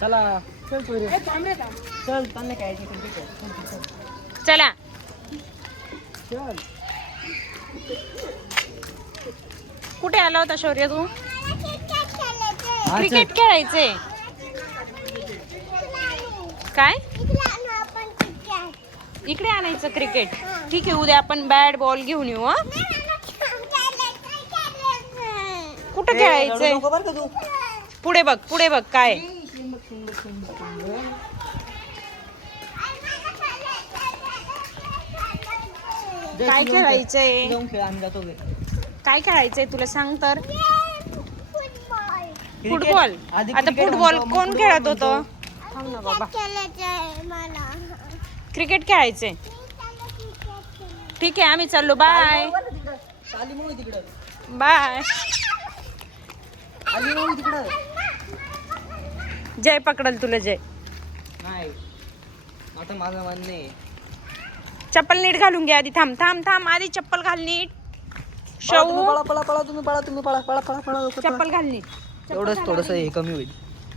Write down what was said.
चला चल तू रे चल चालले काय चला चल कुठे आला होता शौर्य तू? हा, क्रिकेट खेळायचंय काय? इकडे आणायचं क्रिकेट. ठीक आहे उद्या आपण बॅट बॉल घेऊन येऊ. हं? कुठं खेळायचंय? नको बरं का तू पुढे बघ काय काय खेळायचंय? जाऊन खेळ आम्ही जातो घरी. काय खेळायचंय तुला सांग तर. क्रिकेट? फुटबॉल. आधी आता क्रिकेट फुटबॉल म्हणतो, मग कोण फुटबॉल खेळत होतं? म्हणतो. थांब ना बाबा. क्रिकेट खेळायचंय. ठीक आहे आम्ही चाललो. बाय आली मग तिकडं बाय. आली मग तिकडं जय पकडल तुला जय. नाही आता माझं म्हणणं आहे चप्पल नीट घालून घे आधी. थांब थांब थांब आधी चप्पल घाल नीट. पळा शौ तुम्ही पळा लवकर पळा. चप्पल घाल नीट. एवढंच थोडंसं हे कमी होईल.